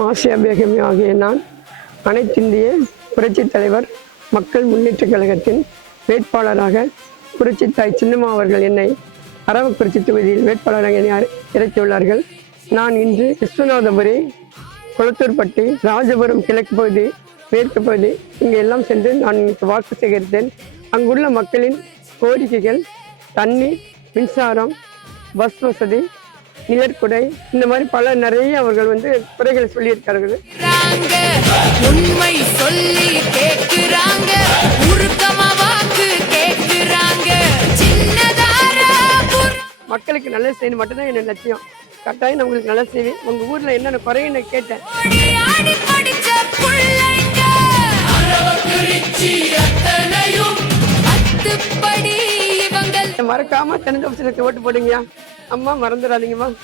Asia Begum ஆகிய நான் அனைத்திந்திய புரட்சித் தலைவர் மக்கள் முன்னேற்றக் கழகத்தின் வேட்பாளராக புரட்சித்தாய் சின்னம்மா அவர்கள் என்னை அரவக்குறிச்சி தொகுதியில் வேட்பாளராக என்னை இறக்கியுள்ளார்கள். நான் இன்று விஸ்வநாதபுரி, கொளத்தூர்பட்டி, ராஜபுரம் கிழக்கு பகுதி, மேற்கு பகுதி இங்கே எல்லாம் சென்று நான் வாக்கு சேகரித்தேன். அங்குள்ள மக்களின் கோரிக்கைகள் தண்ணீர், மின்சாரம், பஸ் வசதி, நிழற்குடை, இந்த மாதிரி பல நிறைய அவர்கள் குறைகள் சொல்லியிருக்கார்கள். உண்மை சொல்லி கேட்கிறாங்க, மக்களுக்கு நல்லது செய்யணும் மட்டும்தான் என்ன லட்சியம். கட்டாயம் நான் உங்களுக்கு நல்லா செய்வேன். உங்க ஊர்ல என்னென்ன குறைன்னு கேட்டேன். மறக்காம தென்னந்தோப்பு ஓட்டு போடுங்க. அம்மா மறந்துடாதீங்கம்மா.